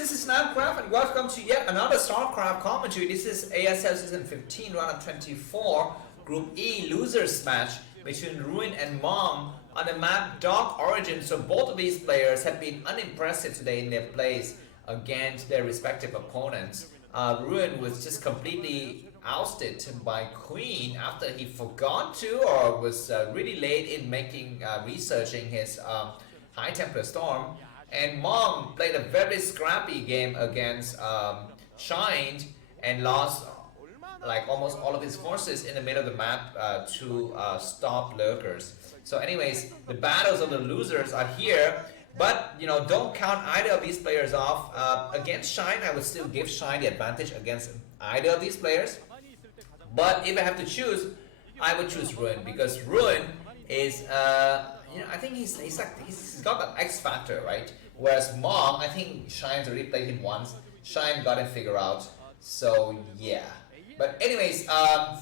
this is Starcraft and welcome to yet another Starcraft commentary. This is ASL S15 Ro24 Group E losers match between Ruin and Mom on the map Dark Origin. So both of these players have been unimpressive today in their plays against their respective opponents. Ruin was just completely ousted by Queen after he forgot to or was really late in making researching his High Templar Storm. And Mom played a very scrappy game against Shined and lost like almost all of his forces in the middle of the map to stop lurkers. So anyways, the battles of the losers are here, but you know, don't count either of these players off. Against Shine, I would still give Shine the advantage against either of these players. But if I have to choose, I would choose Ruin, because Ruin is you know, I think he's got that X factor, right? Whereas Mom, I think Shine's already played him once. Shine got him figured out. So yeah. But anyways,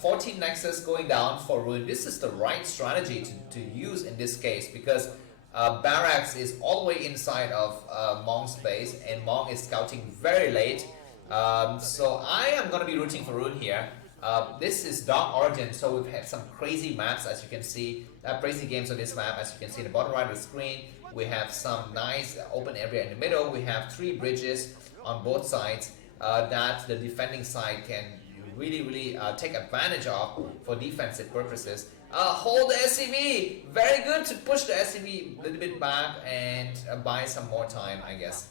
14 Nexus going down for Ruin. This is the right strategy to use in this case, because Barracks is all the way inside of Mong's base, and Mong is scouting very late. So I am going to be rooting for Ruin here. This is Dark Origin, so we've had some crazy maps, as you can see, crazy games on this map. As you can see in the bottom right of the screen, we have some nice open area in the middle. We have 3 bridges on both sides that the defending side can really take advantage of for defensive purposes. Hold the SCV! Very good to push the SCV a little bit back and buy some more time, I guess.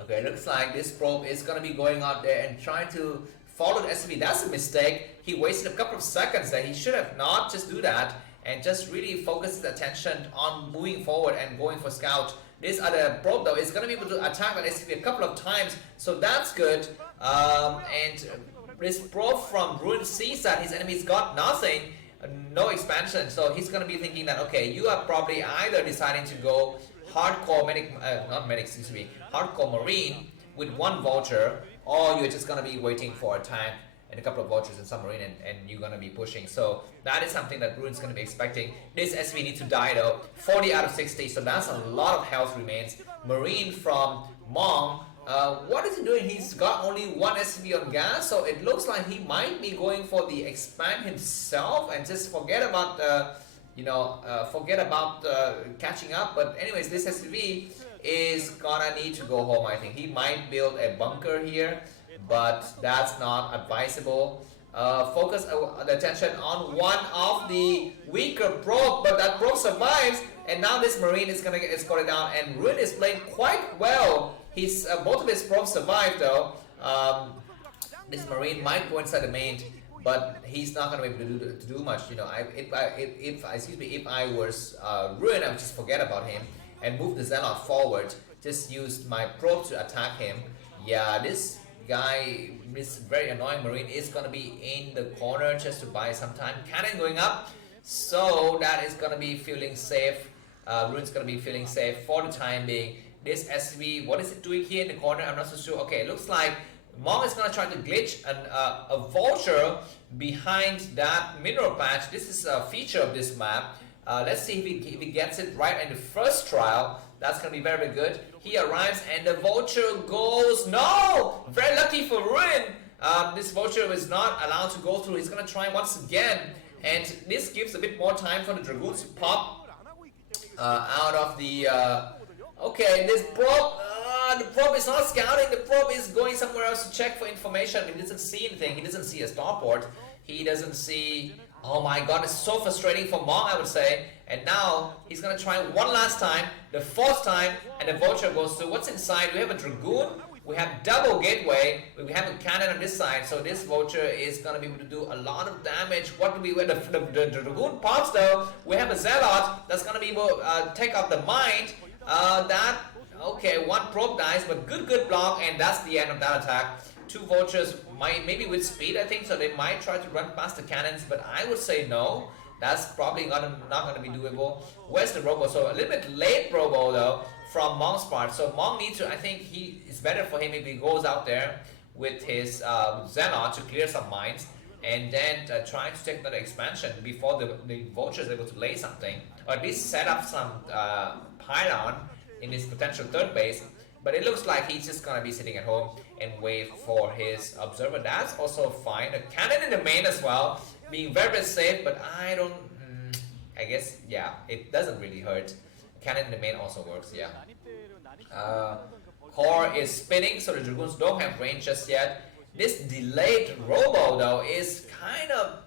Okay, looks like this probe is going to be going out there and trying to follow the SCV. That's a mistake. He wasted a couple of seconds there. He should have not just do that and just really focus his attention on moving forward and going for scout. This other probe though is going to be able to attack that SCV a couple of times, so that's good. And this probe from Ruin sees that his enemy's got nothing, no expansion, so he's going to be thinking that, okay, you are probably either deciding to go hardcore medic, hardcore marine with 1 vulture, or you're just going to be waiting for a tank and a couple of vultures and some marine, and you're going to be pushing. So that is something that Ruin's going to be expecting. This SV needs to die though, 40 out of 60, so that's a lot of health remains. Marine from Mong, what is he doing? He's got only 1 SV on gas, so it looks like he might be going for the expand himself and just forget about catching up. But anyways, this SV is gonna need to go home. I think he might build a bunker here, but that's not advisable. Focus the attention on one of the weaker probe, but that probe survives, and now this marine is gonna get escorted down, and Ruin is playing quite well. He's both of his probes survived though. This marine might go inside the main, but he's not gonna be able to do much. You know, if I was Ruin, I would just forget about him and move the Zelle forward. Just use my probe to attack him. Yeah, this guy, this very annoying marine, is gonna be in the corner just to buy some time. Cannon going up, so that is gonna be feeling safe. Ruin's gonna be feeling safe for the time being. This SV, what is it doing here in the corner? I'm not so sure. Okay, it looks like Mom is gonna try to glitch a vulture behind that mineral patch. This is a feature of this map. Let's see if he gets it right in the first trial. That's going to be very good. He arrives and the vulture goes. No! Very lucky for Ruin. This vulture is not allowed to go through. He's going to try once again. And this gives a bit more time for the Dragoons to pop out of the... okay, this probe... the probe is not scouting. The probe is going somewhere else to check for information. He doesn't see anything. He doesn't see a starport. He doesn't see... Oh my god, it's so frustrating for Mong, I would say. And now he's gonna try one last time, the 4th time, and the vulture goes through. What's inside? We have a dragoon, we have double gateway, we have a cannon on this side, so this vulture is gonna be able to do a lot of damage. What do we when the dragoon pops though? We have a zealot that's gonna be able to take out the mind. Okay, 1 probe dies, but good block, and that's the end of that attack. 2 vultures maybe with speed, I think, so they might try to run past the cannons, but I would say no. That's probably not gonna be doable. Where's the robo? So a little bit late robo though from Mong's part. So Mong needs to, I think it's better for him if he goes out there with his Zealot to clear some mines, and then try to take another expansion before the vulture is able to lay something, or at least set up some pylon in his potential 3rd base. But it looks like he's just gonna be sitting at home and wait for his observer. That's also fine. A cannon in the main as well, being very, very safe, but I don't... I guess, yeah, it doesn't really hurt. Cannon in the main also works, yeah. Core is spinning, so the Dragoons don't have range just yet. This delayed robo though is kind of,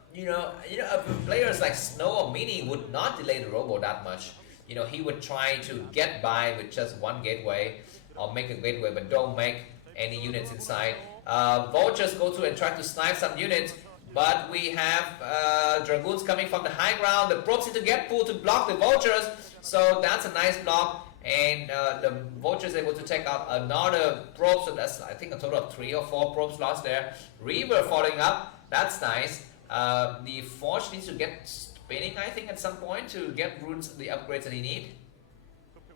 players like Snow or Mini would not delay the robo that much. He would try to get by with just one gateway or make a gateway, but don't make any units inside. Vultures go to and try to snipe some units, but we have Dragoons coming from the high ground. The probes need to get pulled to block the Vultures, so that's a nice block. And the Vulture is able to take out another probe, so that's I think a total of 3 or 4 probes lost there. Reaver following up, that's nice. The Forge needs to get spinning, I think, at some point to get runes, the upgrades that he need.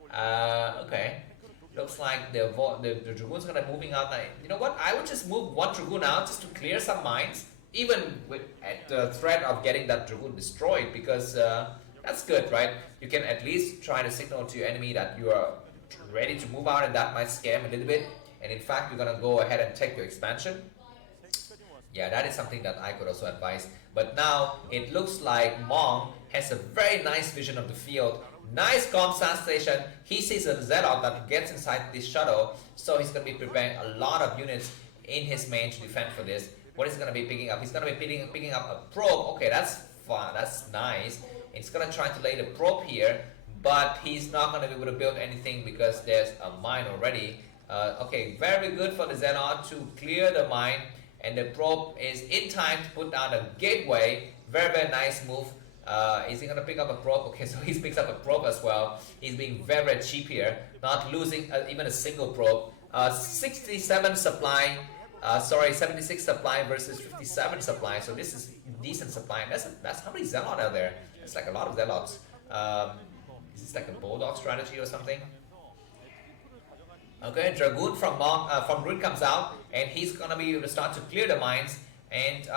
Okay, looks like the Dragoon's gonna moving out. You know what? I would just move one Dragoon out just to clear some mines, even with at the threat of getting that Dragoon destroyed, because that's good, right? You can at least try to signal to your enemy that you are ready to move out, and that might scare him a little bit. And in fact, you're gonna go ahead and take your expansion. Yeah, that is something that I could also advise. But now it looks like Mong has a very nice vision of the field. Nice comsat station. He sees a Zelle that gets inside this shuttle, so he's gonna be preparing a lot of units in his main to defend for this. What is he gonna be picking up? He's gonna be picking up a probe. Okay, that's fun. That's nice. He's gonna try to lay the probe here, but he's not gonna be able to build anything because there's a mine already. Okay, very good for the Zelle to clear the mine, and the probe is in time to put down a gateway. Very, very nice move. Is he gonna pick up a probe? Okay, so he picks up a probe as well. He's being very, very cheap here, not losing even a single probe. 67 supply. 76 supply versus 57 supply. So this is decent supply. And that's how many Zealot are there? It's like a lot of Zealots. Is this like a Bulldog strategy or something? Okay, Dragoon from Ruin comes out, and he's gonna be able to start to clear the mines, and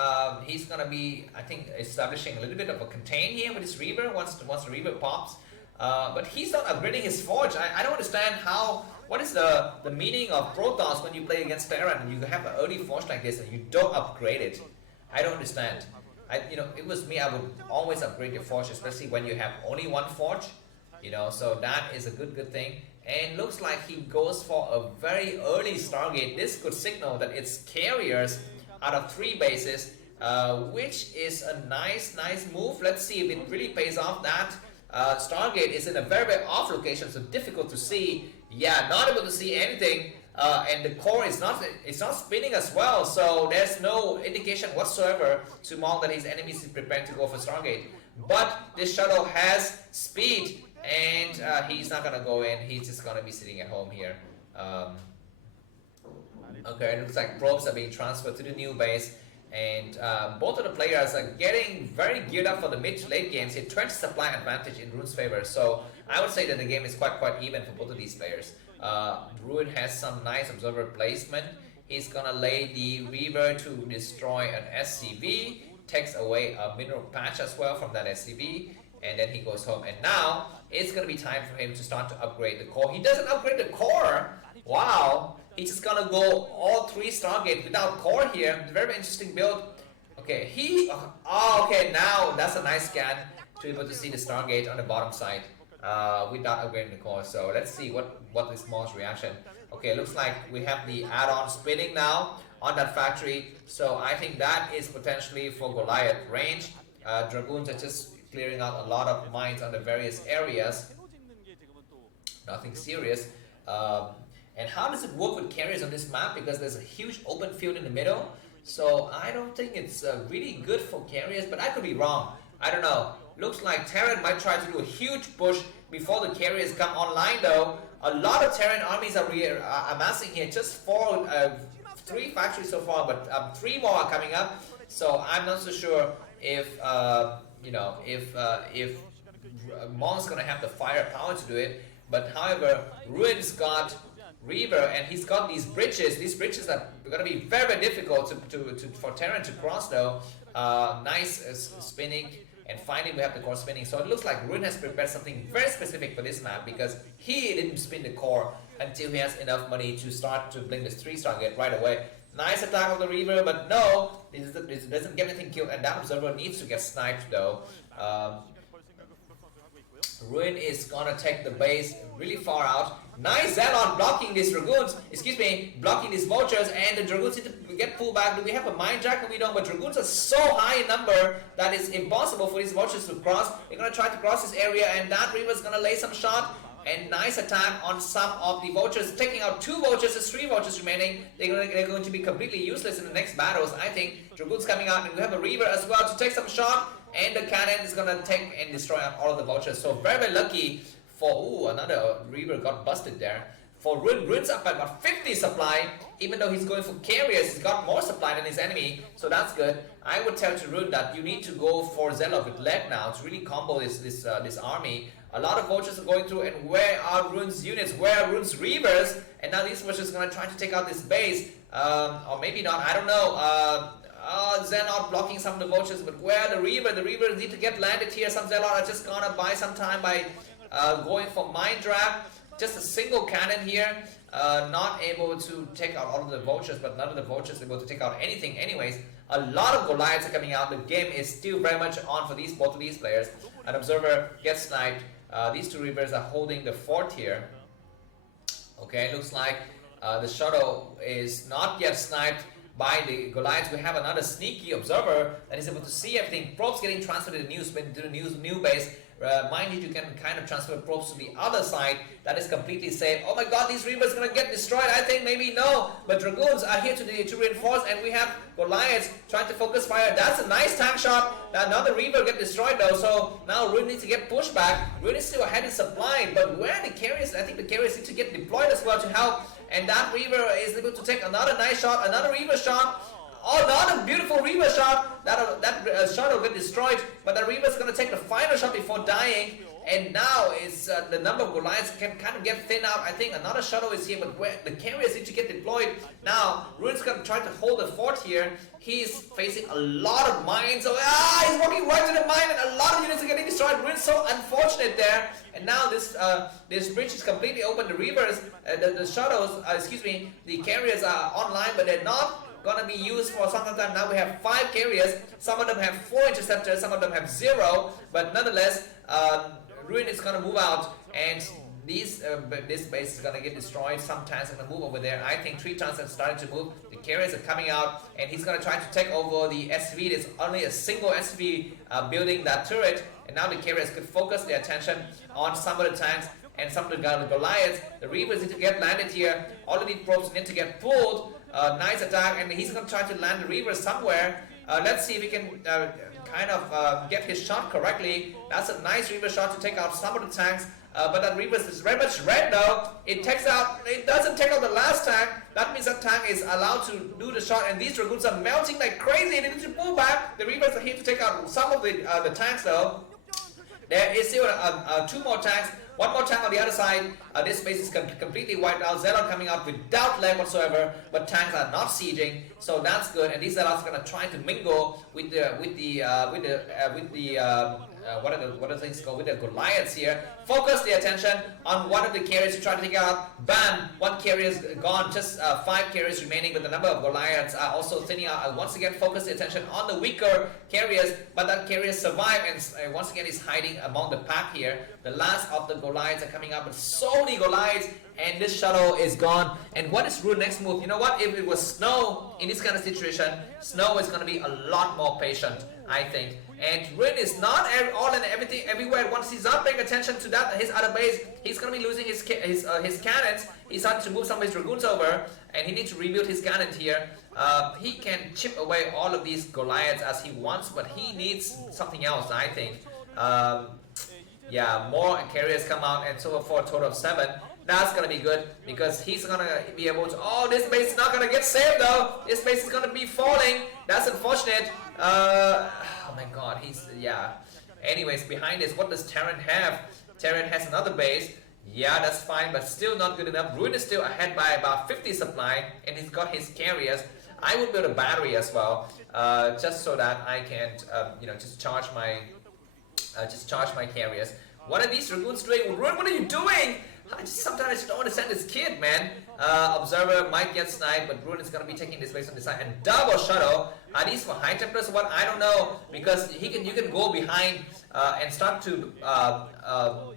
he's gonna be, I think, establishing a little bit of a contain here with his Reaver once the Reaver pops. But he's not upgrading his Forge. I don't understand what is the meaning of Protoss when you play against Terran and you have an early Forge like this and you don't upgrade it. I don't understand. It was me, I would always upgrade your Forge, especially when you have only one Forge. So that is a good thing. And looks like he goes for a very early Stargate. This could signal that it's carriers out of 3 bases, which is a nice move. Let's see if it really pays off. That Stargate is in a very, very off location, so difficult to see. Yeah, not able to see anything. And the core is not spinning as well, so there's no indication whatsoever to Mong that his enemies is preparing to go for Stargate. But this shuttle has speed, and he's not gonna go in. He's just gonna be sitting at home here. Okay, it looks like probes are being transferred to the new base, and both of the players are getting very geared up for the mid to late games. Here, 20 supply advantage in Rune's favor, so I would say that the game is quite even for both of these players. Ruin has some nice observer placement. He's gonna lay the Reaver to destroy an SCV, takes away a mineral patch as well from that SCV, and then he goes home. And now it's gonna be time for him to start to upgrade the core. He doesn't upgrade the core. Wow, he's just gonna go all 3 Stargate without core here. Very interesting build. Okay, okay, now that's a nice scan to be able to see the Stargate on the bottom side. Without upgrading the core. So let's see what is Mong's reaction. Okay, looks like we have the add-on spinning now on that factory. So I think that is potentially for Goliath range. Dragoons are just clearing out a lot of mines on the various areas. Nothing serious. And how does it work with carriers on this map? Because there's a huge open field in the middle. So I don't think it's really good for carriers, but I could be wrong. I don't know. Looks like Terran might try to do a huge push before the carriers come online though. A lot of Terran armies are amassing here, just 3 factories so far, but 3 more are coming up. So I'm not so sure if Mong's gonna have the firepower to do it. But however, Ruin's got Reaver, and he's got these bridges. These bridges are gonna be very, very difficult for Terran to cross though. Nice spinning. And finally we have the core spinning. So it looks like Ruin has prepared something very specific for this map, because he didn't spin the core until he has enough money to start to blink this 3-star gate right away. Nice attack of the Reaver, but no, this doesn't get anything killed, and that Observer needs to get sniped though. Ruin is gonna take the base really far out. Nice Zelle blocking these Dragoons, blocking these Vultures, and the Dragoons need to get pulled back. Do we have a Mind Jack? We don't, but Dragoons are so high in number that it's impossible for these Vultures to cross. They're gonna try to cross this area, and that Reaver's gonna lay some shot. And nice attack on some of the Vultures, taking out 2 Vultures, there's 3 Vultures remaining. They're going to be completely useless in the next battles, I think. Dragoons coming out, and we have a Reaver as well to take some shot. And the cannon is gonna take and destroy all of the Vultures. So very, very lucky for, another Reaver got busted there. For Ruin, Ruin's up by about 50 supply. Even though he's going for carriers, he's got more supply than his enemy. So that's good. I would tell to Ruin that you need to go for Zelle with leg now to really combo this army. A lot of Vultures are going through, and where are Ruin's units? Where are Ruin's Reavers? And now these Vultures are going to try to take out this base. Or maybe not, I don't know. Zen out blocking some of the Vultures, but where are the Reaver? The Reavers need to get landed here. Some Zell are just going to buy some time by going for Mind Trap. Just a single cannon here. Not able to take out all of the Vultures, but none of the Vultures able to take out anything anyways. A lot of Goliaths are coming out. The game is still very much on for both of these players. An Observer gets sniped. These 2 Reavers are holding the fort here. Okay, looks like the shuttle is not yet sniped by the Goliaths. We have another sneaky Observer that is able to see everything. Probes getting transferred to the new base. Mind you, you can kind of transfer probes to the other side. That is completely safe. Oh my god, these Reavers are going to get destroyed. I think maybe no. But Dragoons are here to reinforce, and we have Goliaths trying to focus fire. That's a nice tank shot. Another Reaver get destroyed though. So now Ruin needs to get pushed back. Ruin is still ahead in supply. But where are the carriers? I think the carriers need to get deployed as well to help. And that Reaver is able to take another nice shot. Another Reaver shot. Oh, not a beautiful Reaver shot. That shot will get destroyed, but the Reaver is going to take the final shot before dying. And now is the number of Goliaths can kind of get thin out. I think another shuttle is here, but where the carriers need to get deployed. Now, Ruin's going to try to hold the fort here. He's facing a lot of mines. So, he's walking right to the mine, and a lot of units are getting destroyed. Ruin's so unfortunate there. And now this bridge is completely open. The Reavers, the shuttles, the carriers are online, but they're not gonna be used for some time. Now we have 5 carriers. Some of them have 4 interceptors, some of them have 0, but nonetheless Ruin is gonna move out, and this base is gonna get destroyed. Some tanks are gonna move over there. I think 3 tanks have started to move. The carriers are coming out, and he's gonna try to take over the SV. There's only a single SV building that turret, and now the carriers could focus their attention on some of the tanks and some of the Goliaths. The Reavers need to get landed here. All of these probes need to get pulled. Nice attack, and he's going to try to land the Reaver somewhere. Let's see if he can kind of get his shot correctly. That's a nice Reaver shot to take out some of the tanks. But that Reaver is very much red though. It doesn't take out the last tank. That means that tank is allowed to do the shot, and these Dragoons are melting like crazy. They need to pull back. The Reavers are here to take out some of the tanks though. There is still 2 more tanks. 1 more tank on the other side. This base is completely wiped out. Zelle coming out without leg whatsoever, but tanks are not sieging, so that's good. And these Zelle are going to try to mingle with the what are things called, with the Goliaths here. Focus the attention on one of the carriers to try to take out. Bam! 1 carrier is gone. Just 5 carriers remaining, but the number of Goliaths are also thinning out. Once again, focus the attention on the weaker carriers, but that carrier survived, and once again is hiding among the pack here. The last of the Goliaths are coming up, but so many Goliaths, and this shuttle is gone. And what is Ruin's next move? You know what? If it was Snow in this kind of situation, Snow is going to be a lot more patient, I think. And Ruin is not all and everything everywhere. Once he's not paying attention to that, his other base, he's going to be losing his cannons. He's had to move some of his Dragoons over, and he needs to rebuild his cannons here. He can chip away all of these Goliaths as he wants, but he needs something else, I think. Yeah, more carriers come out, and so for a total of 7. That's gonna be good, because he's gonna be able to. Oh, this base is not gonna get saved though. This base is gonna be falling. That's unfortunate. Oh my god, yeah. Anyways, behind this, what does Terran have? Terran has another base. Yeah, that's fine, but still not good enough. Ruin is still ahead by about 50 supply, and he's got his carriers. I would build a battery as well, just so that I can, just charge my carriers. What are these Dragoons doing? Ruin, what are you doing? Sometimes I just don't understand this kid, man. Observer might get sniped, but Ruin is going to be taking this base on the side. And double shuttle. Are these for high temperatures or what? I don't know. Because you can go behind and start to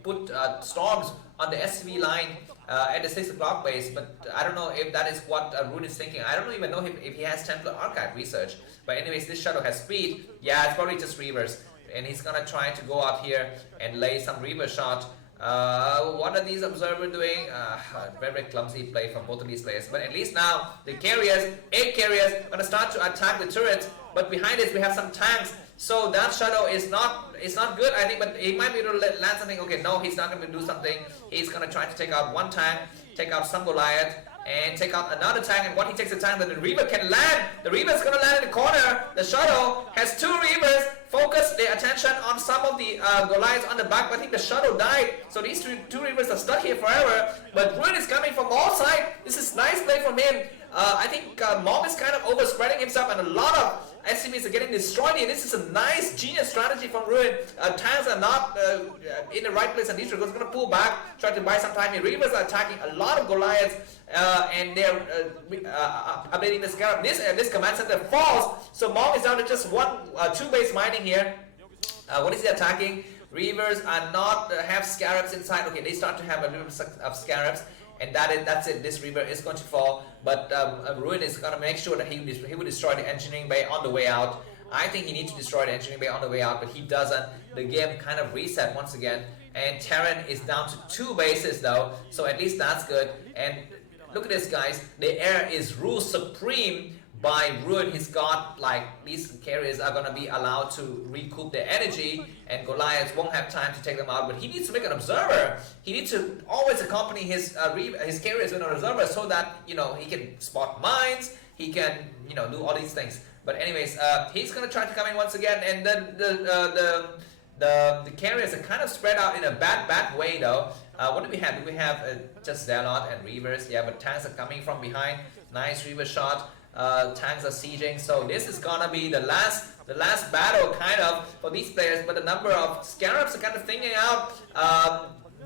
put storms on the SV line at the 6 o'clock base. But I don't know if that is what Ruin is thinking. I don't even know if he has Templar Archive research. But anyways, this shuttle has speed. Yeah, it's probably just Reavers. And he's going to try to go out here and lay some Reaver shot. What are these observers doing? Very, very clumsy play from both of these players. But at least now, the carriers, 8 carriers, are going to start to attack the turrets. But behind this, we have some tanks. So that shuttle is not good, I think. But he might be able to land something. Okay, no, he's not going to do something. He's going to try to take out one tank, take out some Goliath, and take out another tank. And when he takes the tank, then the Reaver can land. The Reaver is going to land in the corner. The shuttle has 2 Reavers. Focus their attention on some of the Goliaths on the back, but I think the shuttle died. So these two Reavers are stuck here forever. But Ruin is coming from all sides. This is nice play from him. I think Mom is kind of overspreading himself, and a lot of SCVs are getting destroyed here. This is a nice, genius strategy from Ruin. Tanks are not in the right place, and these are going to pull back, try to buy some time here. Reavers are attacking a lot of Goliaths, and they're updating the Scarab. This command center falls, so Mom is down to just 2 base mining here. What is he attacking? Reavers are not have Scarabs inside. Okay, they start to have a little bit of Scarabs. And that's it. This Reaver is going to fall. But Ruin is going to make sure that he will destroy the engineering bay on the way out. I think he needs to destroy the engineering bay on the way out, but he doesn't. The game kind of reset once again. And Terran is down to 2 bases though. So at least that's good. And look at this, guys. The air is ruled supreme by Ruin. He's got, like, these carriers are going to be allowed to recoup their energy, and Goliaths won't have time to take them out. But he needs to make an observer. He needs to always accompany his carriers with an observer so that, you know, he can spot mines, he can, you know, do all these things. But anyways, he's going to try to come in once again, and then the carriers are kind of spread out in a bad way though. What do we have? Do we have just Zealot and Reavers? Yeah, but tanks are coming from behind. Nice Reaver shot. Tanks are sieging, so this is gonna be the last battle kind of for these players. But the number of Scarabs are kind of thinking out.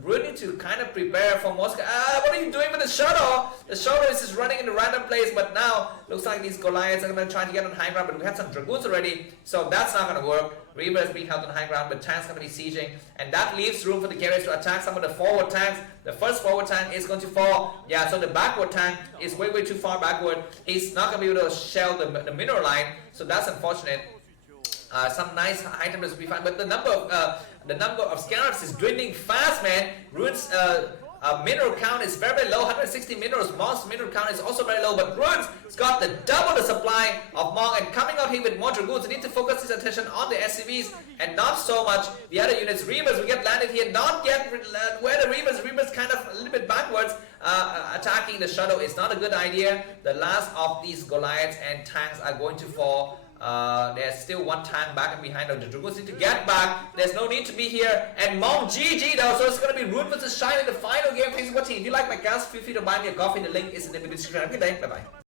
Really to kind of prepare for Moscow. What are you doing with the shuttle? The shuttle is just running in a random place, but now looks like these Goliaths are going to try to get on high ground, but we have some Dragoons already, so that's not going to work. Reaver is being held on high ground, but tanks going to be sieging, and that leaves room for the carriers to attack some of the forward tanks. The first forward tank is going to fall. Yeah, so the backward tank is way too far backward. He's not going to be able to shell the mineral line, so that's unfortunate. Some nice items will be fine, but the number of Scarabs is dwindling fast, man. Ruin's mineral count is very low, 160 minerals. Mong's mineral count is also very low, but Ruin's got double the supply of Mong, and coming out here with more Dragoons, they need to focus his attention on the SCVs and not so much the other units. Reavers will get landed here, not yet where the Reavers kind of a little bit backwards. Attacking the shuttle is not a good idea. The last of these Goliaths and tanks are going to fall. There's still one tank back and behind of the Dragoons need to get back. There's no need to be here. And Mong GG though, so it's going to be Ruin versus Shine in the final game. Thanks for watching. If you like my cast, feel free to buy me a coffee. The link is in the description. Have a good day. Bye bye.